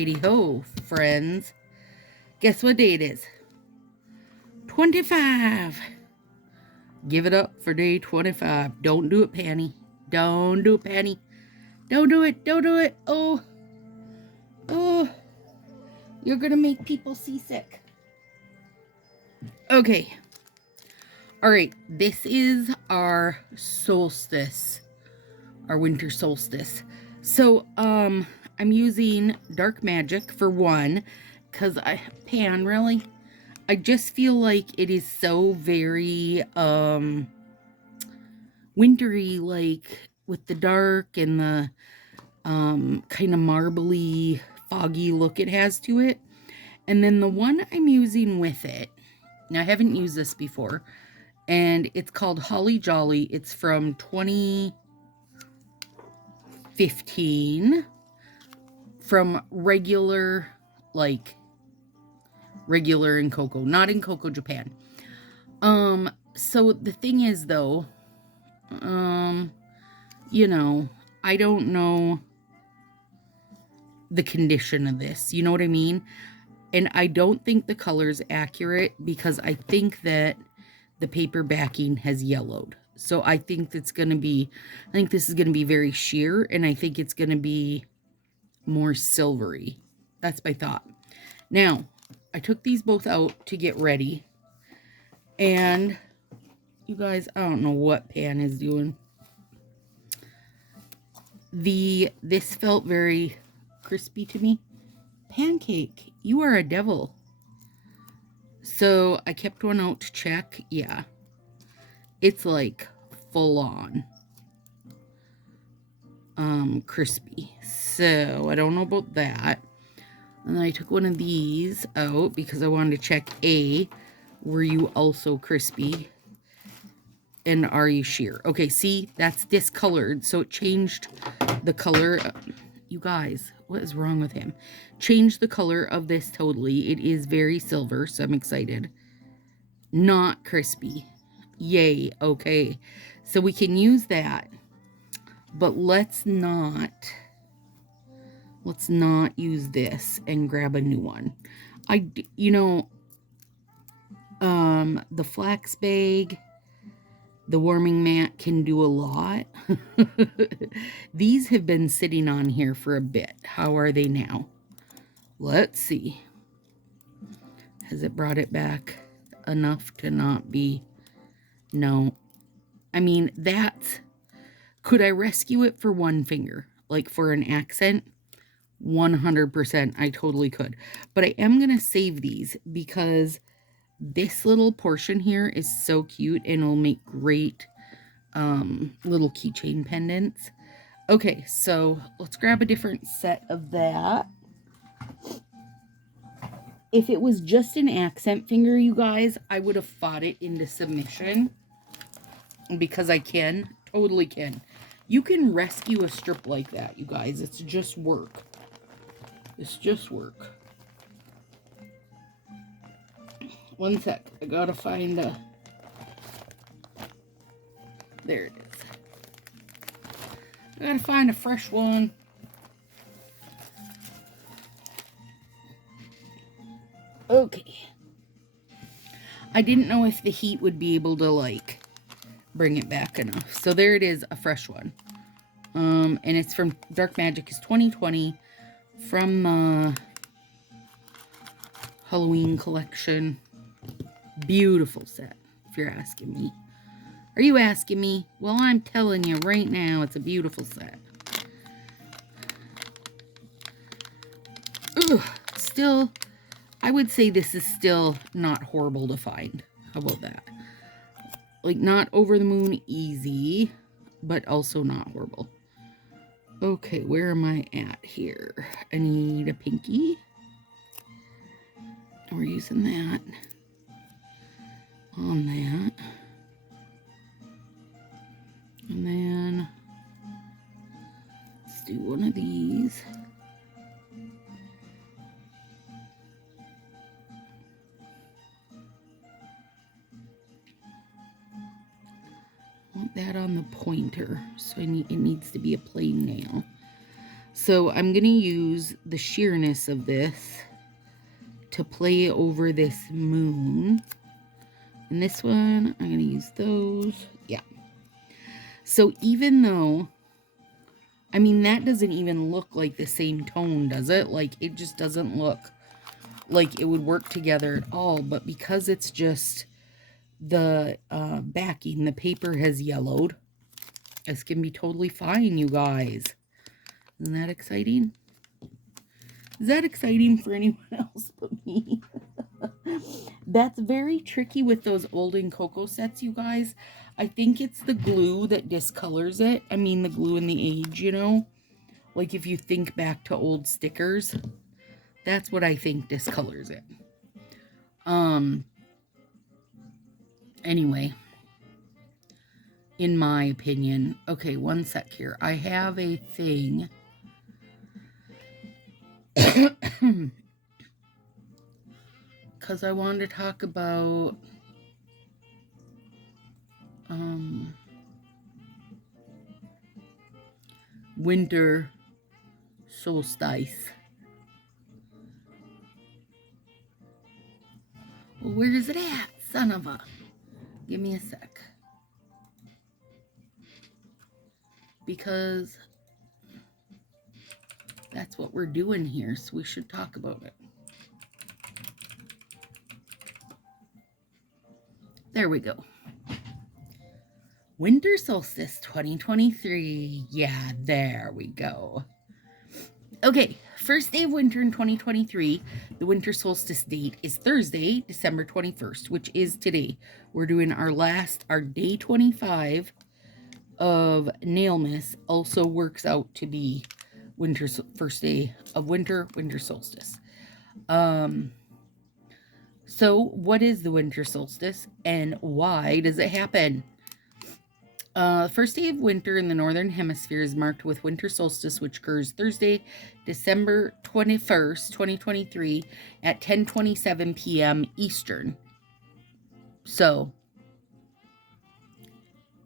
Righty ho, friends. Guess what day it is? 25. Give it up for day 25. Don't do it, Panny. Don't do it, Panny. Don't do it. Don't do it. Oh. Oh. You're going to make people seasick. Okay. All right. This is our solstice. Our winter solstice. So, I'm using Dark Magic for one. Because Pan, really? I just feel like it is so very, wintry, like, with the dark and the, kind of marbly, foggy look it has to it. And then the one I'm using with it, now I haven't used this before, and it's called Holly Jolly. It's from 2015, from regular, like, regular in Cocoa, not in Cocoa Japan. So the thing is though, you know, I don't know the condition of this, you know what I mean? And I don't think the color's accurate because I think that the paper backing has yellowed. So I think this is going to be very sheer, and I think it's going to be more silvery. That's my thought. Now, I took these both out to get ready. And you guys, I don't know what Pan is doing. This felt very crispy to me. Pancake, you are a devil. So I kept one out to check. Yeah. It's like full on crispy. So I don't know about that. And then I took one of these out because I wanted to check were you also crispy? And are you sheer? Okay, see, that's discolored. So it changed the color. You guys, what is wrong with him? Changed the color of this totally. It is very silver, so I'm excited. Not crispy. Yay, okay. So we can use that. But let's not use this and grab a new one. The flax bag, the warming mat can do a lot. These have been sitting on here for a bit. How are they now? Let's see. Has it brought it back enough to not be? No. I mean, could I rescue it for one finger? Like for an accent? 100%, I totally could. But I am going to save these because this little portion here is so cute and will make great little keychain pendants. Okay, so let's grab a different set of that. If it was just an accent finger, you guys, I would have fought it into submission. Because I totally can. You can rescue a strip like that, you guys. It's just work. It's just work. One sec. I gotta find there it is. I gotta find a fresh one. Okay. I didn't know if the heat would be able to, like, bring it back enough. So there it is, a fresh one. And it's from Dark Magic. Is 2020. From the Halloween collection. Beautiful set, if you're asking me. Are you asking me? Well, I'm telling you right now, it's a beautiful set. Ugh, still, I would say this is still not horrible to find. How about that? Like, not over the moon easy, but also not horrible. Okay, where am I at here? I need a pinky. We're using that on that. And then let's do one of these. I want that on the pointer, so it needs to be a plain nail. So I'm going to use the sheerness of this to play over this moon. And this one, I'm going to use those. Yeah. So even though, I mean, that doesn't even look like the same tone, does it? Like, it just doesn't look like it would work together at all. But because it's just the backing, the paper has yellowed. This can be totally fine, you guys. Isn't that exciting? Is that exciting for anyone else but me? That's very tricky with those old and cocoa sets, you guys. I think it's the glue that discolors it. I mean, the glue and the age, you know? Like if you think back to old stickers, that's what I think discolors it. Anyway, in my opinion. Okay, one sec here. I have a thing. Because I wanted to talk about winter solstice. Well, where is it at? Son of a... Give me a sec. Because that's what we're doing here, so we should talk about it. There we go. Winter Solstice 2023. Yeah, there we go. Okay, first day of winter in 2023. The winter solstice date is Thursday, December 21st, which is today. We're doing our day 25 of Nailmas. Also works out to be first day of winter solstice. So what is the winter solstice and why does it happen? First day of winter in the northern hemisphere is marked with winter solstice, which occurs Thursday, December 21st, 2023 at 10:27 p.m. Eastern. So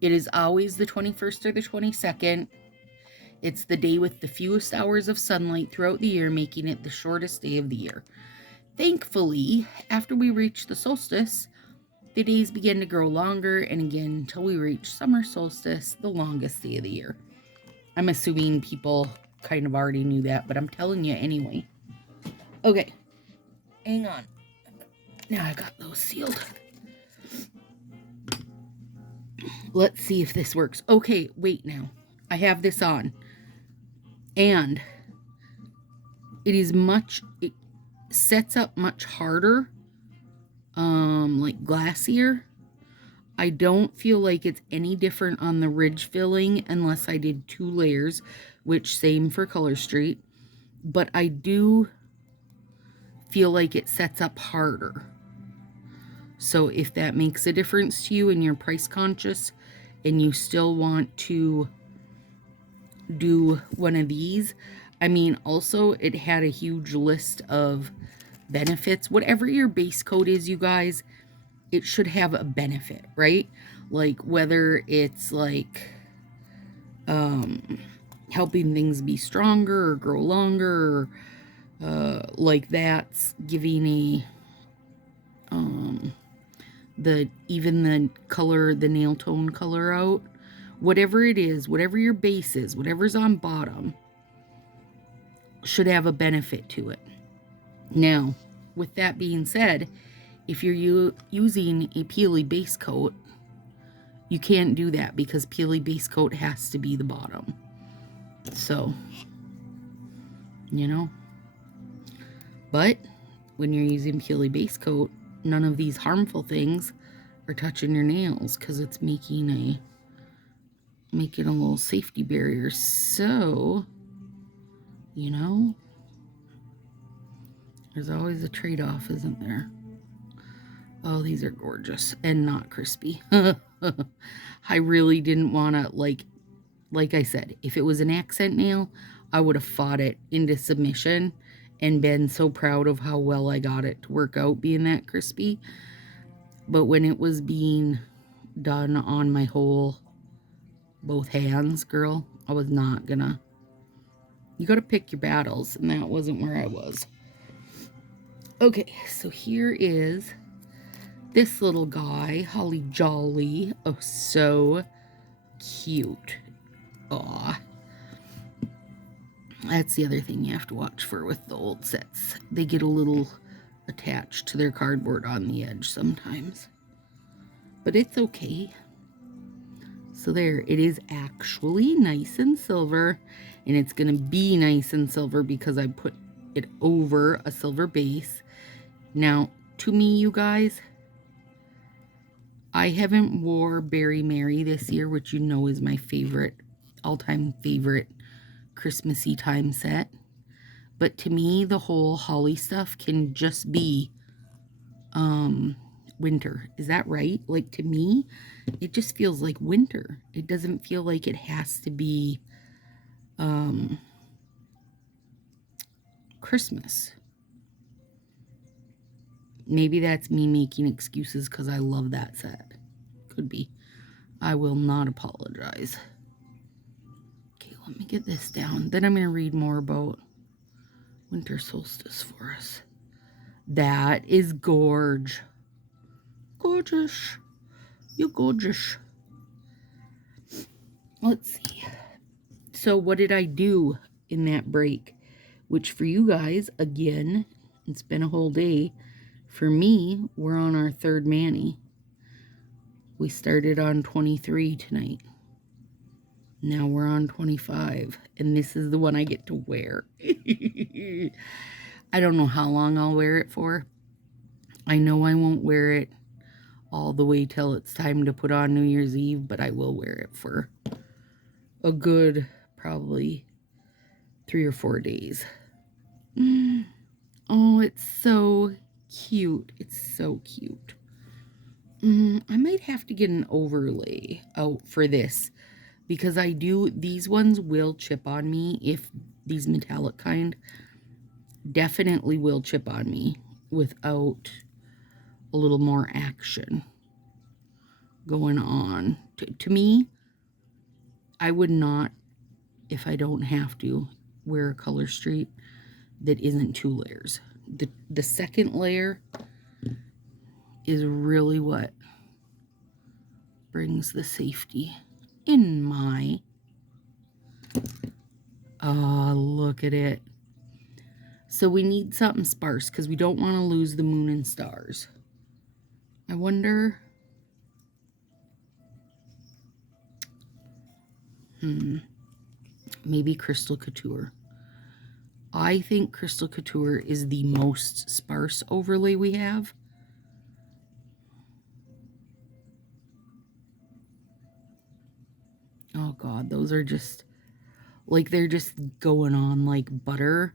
it is always the 21st or the 22nd. It's the day with the fewest hours of sunlight throughout the year, making it the shortest day of the year. Thankfully, after we reach the solstice, the days begin to grow longer, and again, until we reach summer solstice, the longest day of the year. I'm assuming people kind of already knew that, but I'm telling you anyway. Okay, hang on. Now I got those sealed. Let's see if this works. Okay, wait now. I have this on. And it sets up much harder, like glassier. I don't feel like it's any different on the ridge filling unless I did 2 layers, which same for Color Street. But I do feel like it sets up harder. So if that makes a difference to you and you're price conscious and you still want to do one of these, I mean, also it had a huge list of benefits. Whatever your base coat is, you guys, it should have a benefit, right? Like whether it's like helping things be stronger or grow longer, or like that's giving a even the color, the nail tone color out. Whatever it is, whatever your base is, whatever's on bottom should have a benefit to it. Now, with that being said, if you're using a peely base coat, you can't do that because peely base coat has to be the bottom. So, you know. But when you're using peely base coat, none of these harmful things are touching your nails because it's making a little safety barrier. So, you know, there's always a trade-off, isn't there? Oh, these are gorgeous and not crispy. I really didn't want to, like I said, if it was an accent nail, I would have fought it into submission and been so proud of how well I got it to work out being that crispy. But when it was being done on my both hands, girl, I was not gonna You got to pick your battles, and that wasn't where I was. Okay, so here is this little guy, Holly Jolly. Oh, so cute. Aw. That's the other thing you have to watch for with the old sets. They get a little attached to their cardboard on the edge sometimes. But it's okay. So there, it is actually nice and silver. And it's going to be nice and silver because I put it over a silver base. Now, to me, you guys, I haven't wore Berry Mary this year, which you know is my favorite, all-time favorite Christmassy time set. But to me, the whole holly stuff can just be winter. Is that right? Like, to me, it just feels like winter. It doesn't feel like it has to be Christmas. Maybe that's me making excuses because I love that set. Could be. I will not apologize. Okay, let me get this down. Then I'm going to read more about winter solstice for us. That is gorge. Gorgeous. You gorgeous. Let's see. So what did I do in that break? Which for you guys, again, it's been a whole day. For me, we're on our third mani. We started on 23 tonight. Now we're on 25. And this is the one I get to wear. I don't know how long I'll wear it for. I know I won't wear it all the way till it's time to put on New Year's Eve, but I will wear it for a good, probably 3 or 4 days. Oh, it's so cute. It's so cute. I might have to get an overlay out for this because these ones will chip on me. If these metallic kind definitely will chip on me without a little more action going on. To me, I would not, if I don't have to, wear a color street that isn't 2 layers. The second layer is really what brings the safety in my... Oh, look at it. So we need something sparse because we don't want to lose the moon and stars. I wonder... Maybe Crystal Couture. I think Crystal Couture is the most sparse overlay we have. Oh God, those are just, like, they're just going on like butter.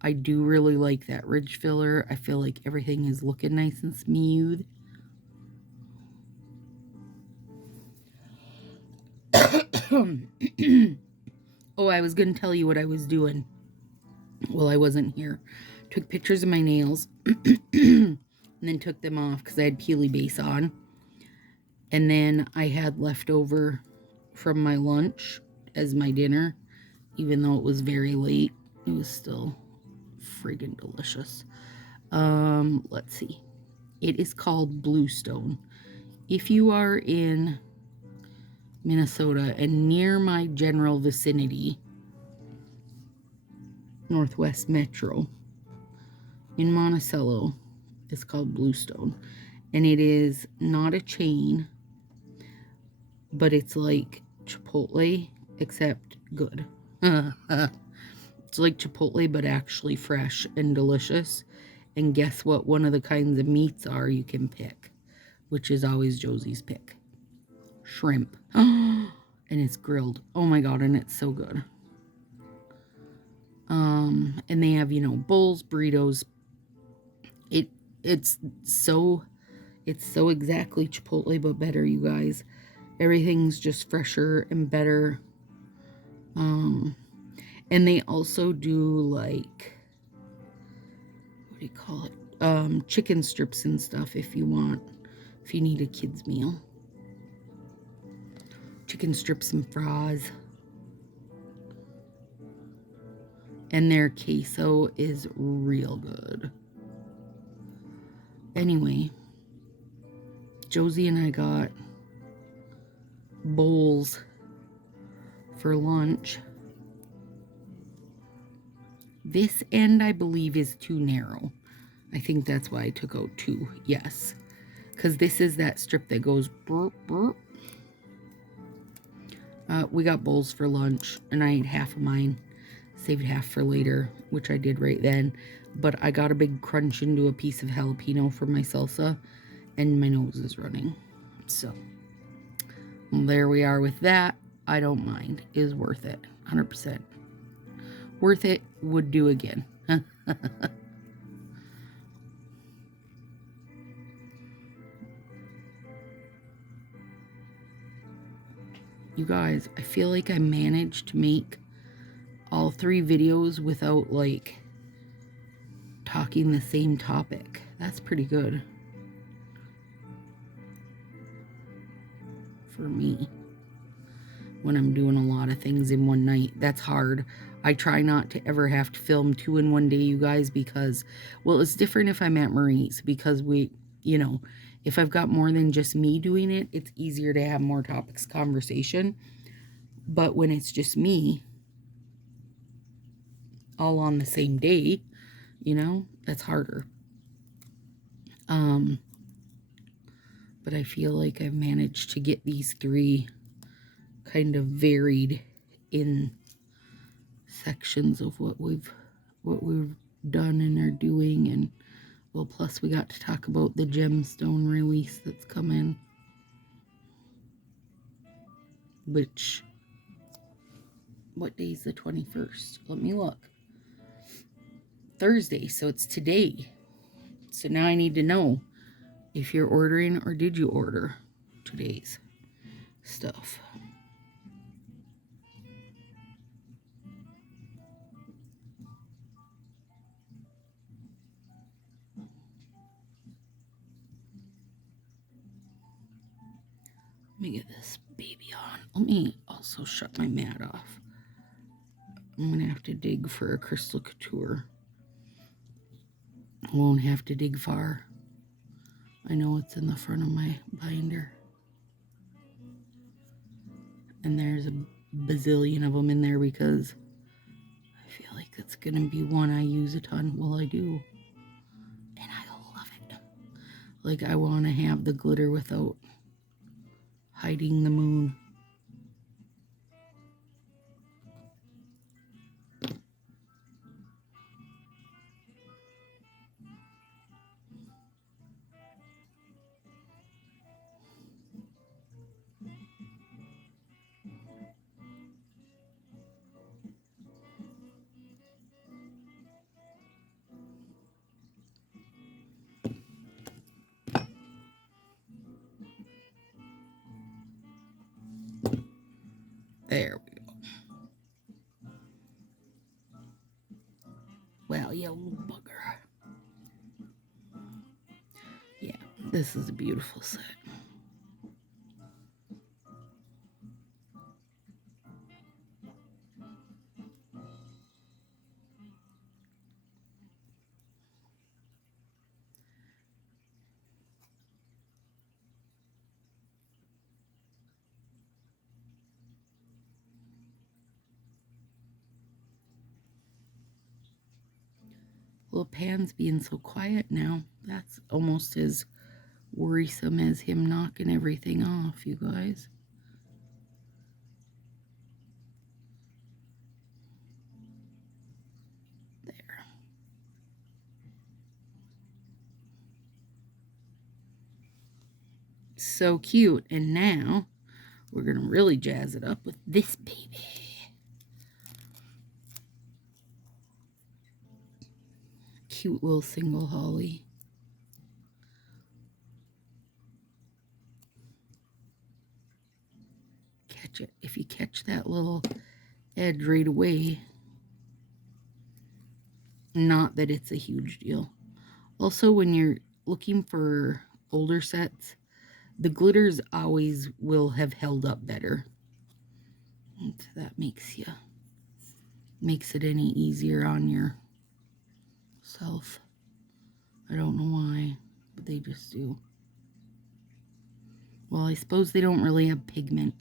I do really like that ridge filler. I feel like everything is looking nice and smooth. Oh, I was going to tell you what I was doing while I wasn't here. Took pictures of my nails and then took them off because I had peely base on. And then I had leftover from my lunch as my dinner. Even though it was very late, it was still friggin' delicious. Let's see. It is called Bluestone. If you are in Minnesota and near my general vicinity, Northwest Metro, in Monticello, it's called Bluestone. And it is not a chain, but it's like Chipotle, except good. It's like Chipotle, but actually fresh and delicious. And guess what one of the kinds of meats are you can pick, which is always Josie's pick. Shrimp. And it's grilled. Oh my God, and it's so good. And they have, bowls, burritos. It's so exactly Chipotle, but better, you guys. Everything's just fresher and better. And they also do, like, what do you call it? Chicken strips and stuff if you need a kid's meal. Chicken strips and fries. And their queso is real good. Anyway, Josie and I got bowls for lunch. This end, I believe, is too narrow. I think that's why I took out 2. Yes. Because this is that strip that goes burp, burp. We got bowls for lunch, and I ate half of mine. Saved half for later, which I did right then. But I got a big crunch into a piece of jalapeno for my salsa, and my nose is running. So, there we are with that. I don't mind. Is worth it. 100%. Worth it. Would do again. You guys, I feel like I managed to make all 3 videos without, like, talking the same topic. That's pretty good. For me. When I'm doing a lot of things in one night. That's hard. I try not to ever have to film 2 in one day, you guys, because, well, it's different if I'm at Marie's, because we, you know, if I've got more than just me doing it, it's easier to have more topics conversation. But when it's just me, all on the same day, you know, that's harder. But I feel like I've managed to get these 3 kind of varied in sections of what we've done and are doing. And well, plus we got to talk about the gemstone release that's coming, which, what day is the 21st? Let me look. Thursday, so it's today. So now I need to know if you're ordering, or did you order today's stuff. Let me get this baby on. Let me also shut my mat off. I'm going to have to dig for a crystal couture. I won't have to dig far. I know it's in the front of my binder. And there's a bazillion of them in there because I feel like it's going to be one I use a ton. Well, I do. And I love it. Like, I want to have the glitter without hiding the moon. There we go. Well, you little bugger. Yeah, this is a beautiful set. Little Pan's being so quiet now. That's almost as worrisome as him knocking everything off, you guys. There. So cute. And now we're going to really jazz it up with this baby. Cute little single holly. Catch it. If you catch that little edge right away, not that it's a huge deal. Also, when you're looking for older sets, the glitters always will have held up better. And that makes you makes it any easier on yourself. I don't know why, but they just do. Well, I suppose they don't really have pigment.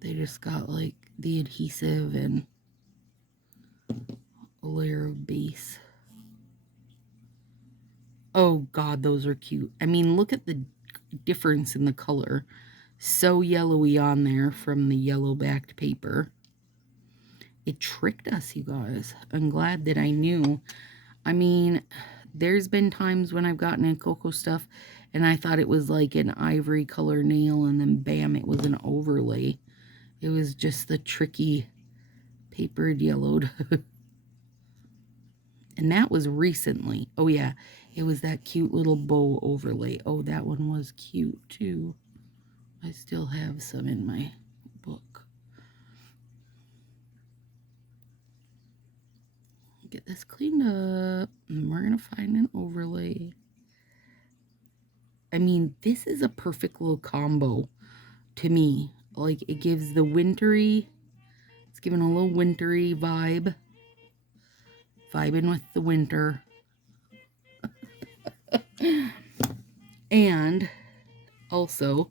They just got like the adhesive and a layer of base. Oh God, those are cute. I mean, look at the difference in the color. So yellowy on there from the yellow backed paper. It tricked us, you guys. I'm glad that I knew. I mean, there's been times when I've gotten in Cocoa Stuff and I thought it was like an ivory color nail, and then bam, it was an overlay. It was just the tricky papered yellowed. And that was recently. Oh yeah, it was that cute little bow overlay. Oh, that one was cute too. I still have some in my book. Get this cleaned up, and we're gonna find an overlay. I mean, this is a perfect little combo to me. Like, it gives the wintry, it's giving a little wintry vibe. Vibing with the winter. And also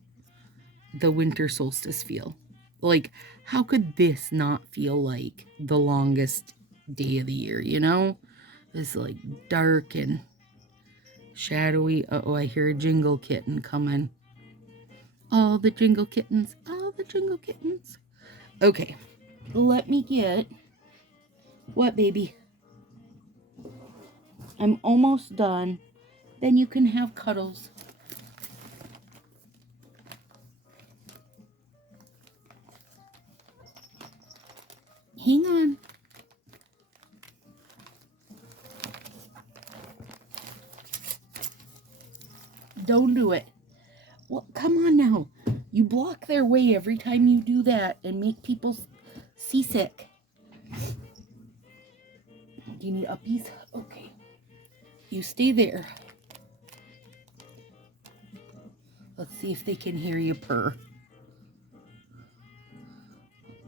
the winter solstice feel. Like, how could this not feel like the longest day of the year, you know? It's like dark and shadowy. Uh-oh, I hear a jingle kitten coming. All the jingle kittens. All the jingle kittens. Okay, let me get... What, baby? I'm almost done. Then you can have cuddles. Hang on. Don't do it. Well, come on now. You block their way every time you do that and make people seasick. Do you need uppies? Okay. You stay there. Let's see if they can hear you purr.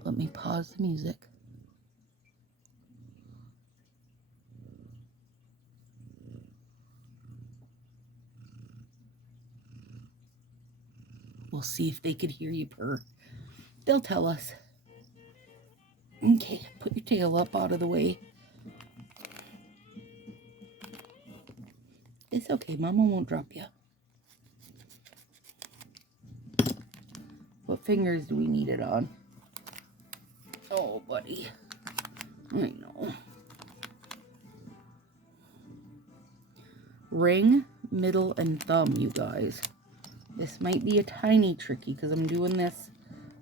Let me pause the music. We'll see if they could hear you purr. They'll tell us. Okay, put your tail up out of the way. It's okay, Mama won't drop you. What fingers do we need it on? Oh, buddy. I know. Ring, middle, and thumb, you guys. This might be a tiny tricky because I'm doing this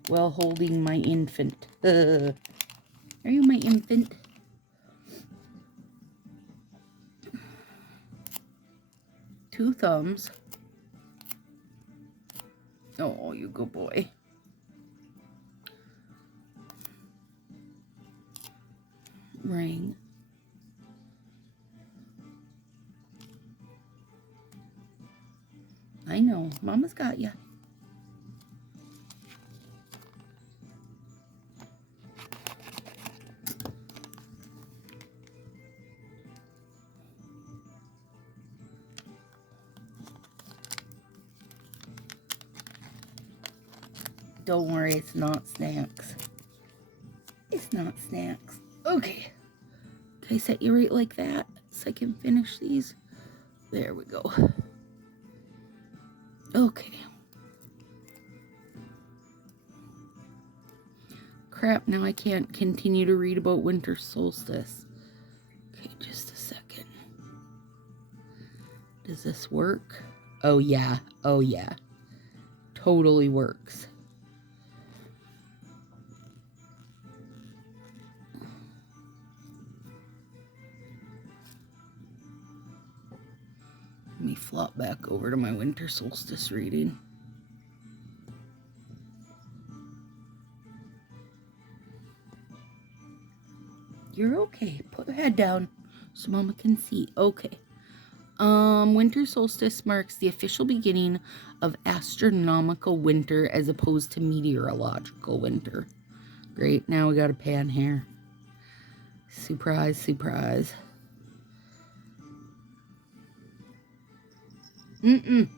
while holding my infant. Are you my infant? Two thumbs. Oh, you good boy. Ring. I know, Mama's got you. Don't worry, it's not snacks. It's not snacks. Okay. Can I set you right like that so I can finish these? There we go. Okay. Crap, now I can't continue to read about winter solstice. Okay, just a second. Does this work? Oh yeah, oh yeah. Totally works. Let me flop back over to my winter solstice reading. You're okay. Put your head down so Mama can see. Okay. Winter solstice marks the official beginning of astronomical winter as opposed to meteorological winter. Great, now we got a pan here. Surprise, surprise. Hang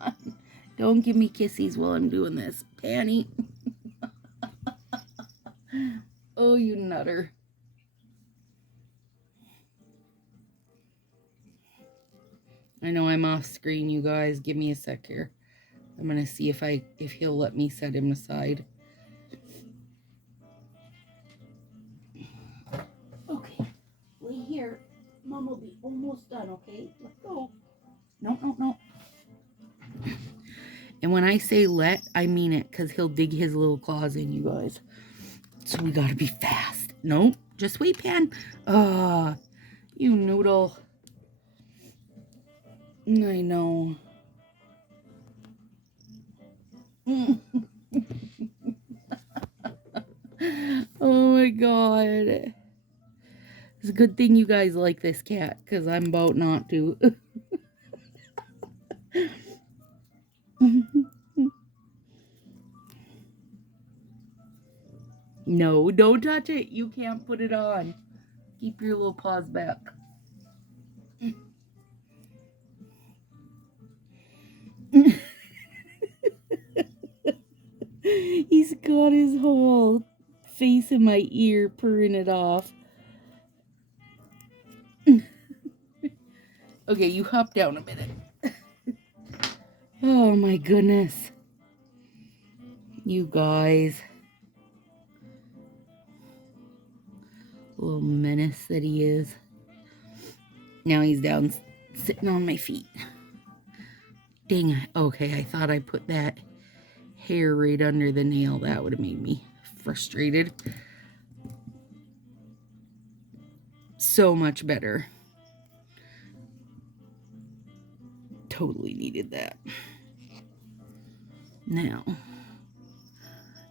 on. Don't give me kissies while I'm doing this. Panty. Oh, you nutter. I know I'm off screen, you guys. Give me a sec here. I'm gonna see if he'll let me set him aside. Okay, lay here. Mom will be almost done, okay? Let's go. No, no, no. And when I say let, I mean it, because he'll dig his little claws in, you guys. So we gotta be fast. Nope, just wait, Pan. You noodle. I know. Oh my god. It's a good thing you guys like this cat, because I'm about not to. No, don't touch it. You can't put it on. Keep your little paws back. He's got his whole face in my ear, purring it off. Okay, you hop down a minute. Oh my goodness. You guys. Little menace that he is. Now he's down sitting on my feet. Dang it. Okay, I thought I put that hair right under the nail. That would have made me frustrated. So much better. Totally needed that. Now,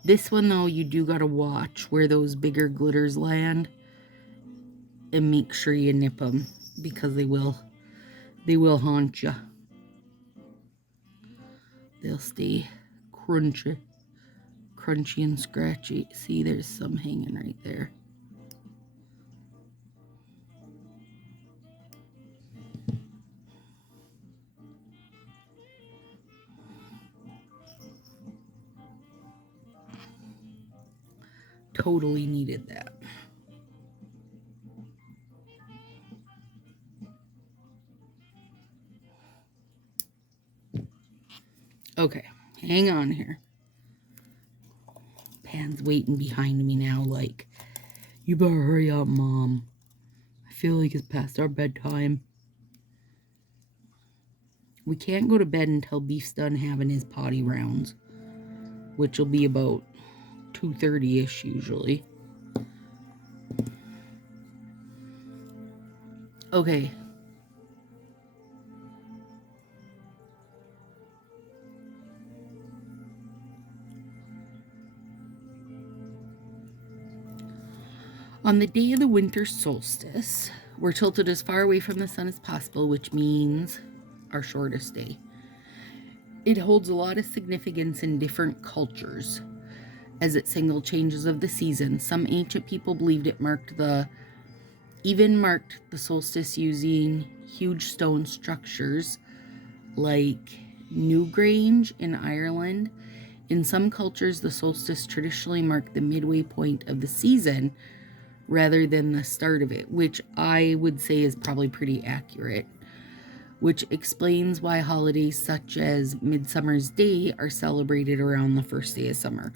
this one though, you do gotta watch where those bigger glitters land and make sure you nip them, because they will haunt you. They'll stay crunchy and scratchy. See, there's some hanging right there. Totally needed that. Okay, hang on here. Pan's waiting behind me now like, you better hurry up, Mom. I feel like it's past our bedtime. We can't go to bed until Beef's done having his potty rounds, which will be about 2:30-ish usually. Okay. On the day of the winter solstice, we're tilted as far away from the sun as possible, which means our shortest day. It holds a lot of significance in different cultures, as it signaled changes of the season. Some ancient people believed it marked the solstice using huge stone structures like Newgrange in Ireland. In some cultures, the solstice traditionally marked the midway point of the season rather than the start of it, which I would say is probably pretty accurate, which explains why holidays such as Midsummer's Day are celebrated around the first day of summer.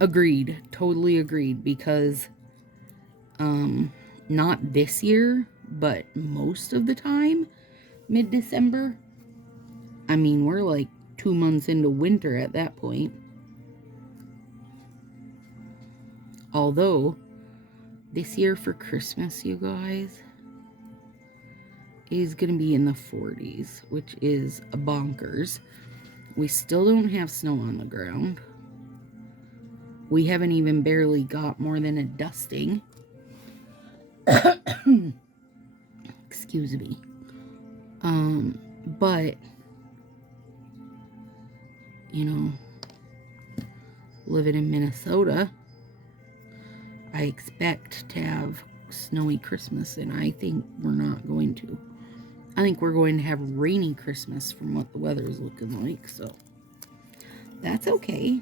Agreed, totally agreed, because not this year, but most of the time, mid-December. I mean, we're like 2 months into winter at that point. Although, this year for Christmas, you guys, is going to be in the 40s, which is bonkers. We still don't have snow on the ground. We haven't even barely got more than a dusting. Excuse me. But, you know, living in Minnesota, expect to have snowy Christmas, and I think we're not going to. I think we're going to have rainy Christmas from what the weather is looking like, so that's okay.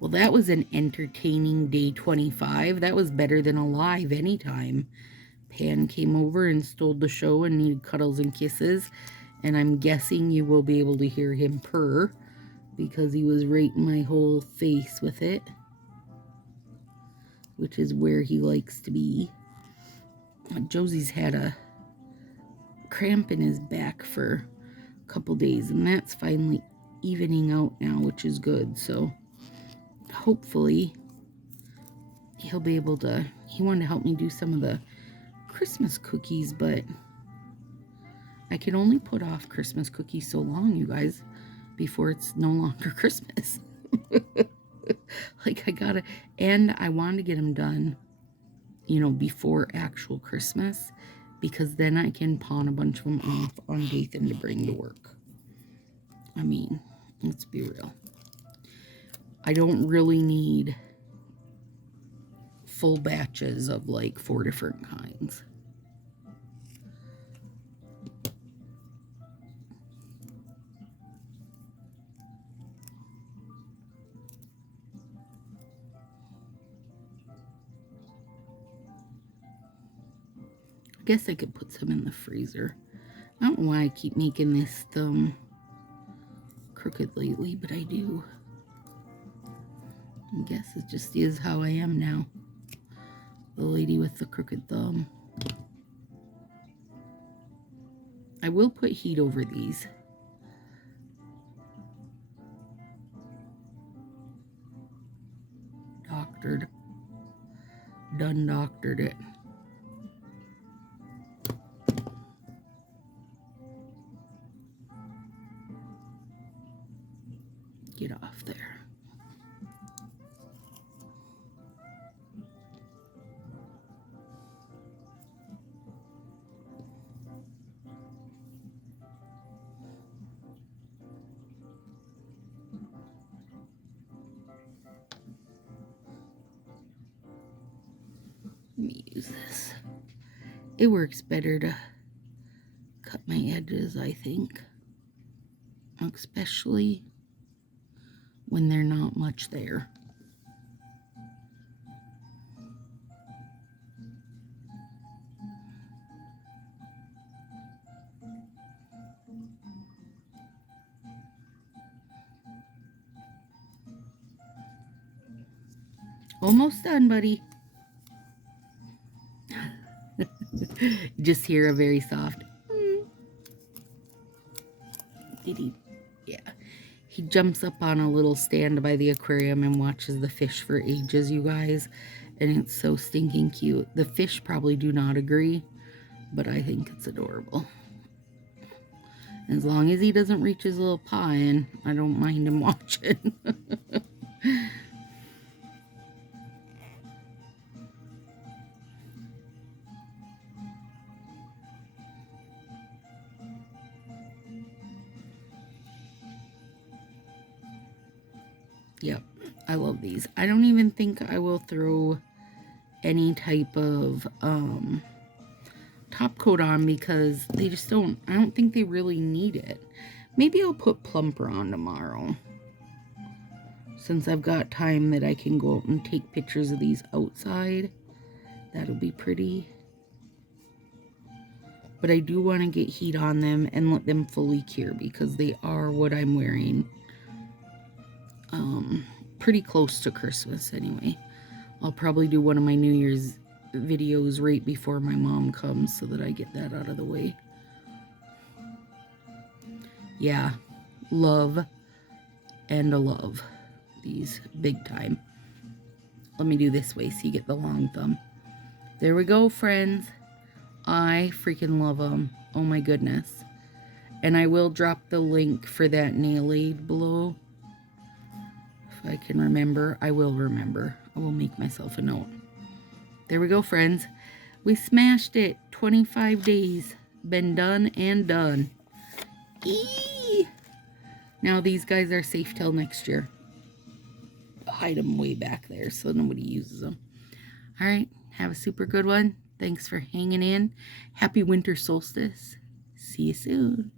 Well, that was an entertaining day 25. That was better than a live anytime. Pan came over and stole the show and needed cuddles and kisses, and I'm guessing you will be able to hear him purr because he was right in my whole face with it, which is where he likes to be. Josie's had a cramp in his back for a couple days, and that's finally evening out now, which is good. So hopefully he'll be able to. He wanted to help me do some of the Christmas cookies, but I can only put off Christmas cookies so long, you guys, before it's no longer Christmas. Like, and I want to get them done, you know, before actual Christmas, because then I can pawn a bunch of them off on Dathan to bring to work. I mean, let's be real. I don't really need full batches of like 4 different kinds. I guess I could put some in the freezer. I don't know why I keep making this thumb crooked lately, but I do. I guess it just is how I am now. The lady with the crooked thumb. I will put heat over these. Done doctored it. Get off there. Let me use this. It works better to cut my edges, I think. Especially when they're not much there. Almost done, buddy. Just hear a very soft Did he? Yeah. He jumps up on a little stand by the aquarium and watches the fish for ages, you guys. And it's so stinking cute. The fish probably do not agree, but I think it's adorable. As long as he doesn't reach his little paw in, I don't mind him watching. Yep, I love these. I don't even think I will throw any type of top coat on because they just don't, I don't think they really need it. Maybe I'll put Plumper on tomorrow, since I've got time that I can go out and take pictures of these outside. That'll be pretty. But I do want to get heat on them and let them fully cure because they are what I'm wearing. Pretty close to Christmas anyway. I'll probably do one of my New Year's videos right before my mom comes so that I get that out of the way. Yeah, love and a love these big time. Let me do this way so you get the long thumb. There we go, friends. I freaking love them. Oh my goodness. And I will drop the link for that nail aid below. If I can remember, I will remember. I will make myself a note. There we go, friends. We smashed it. 25 days. Been done and done. Eee! Now these guys are safe till next year. Hide them way back there so nobody uses them. All right, have a super good one. Thanks for hanging in. Happy winter solstice. See you soon.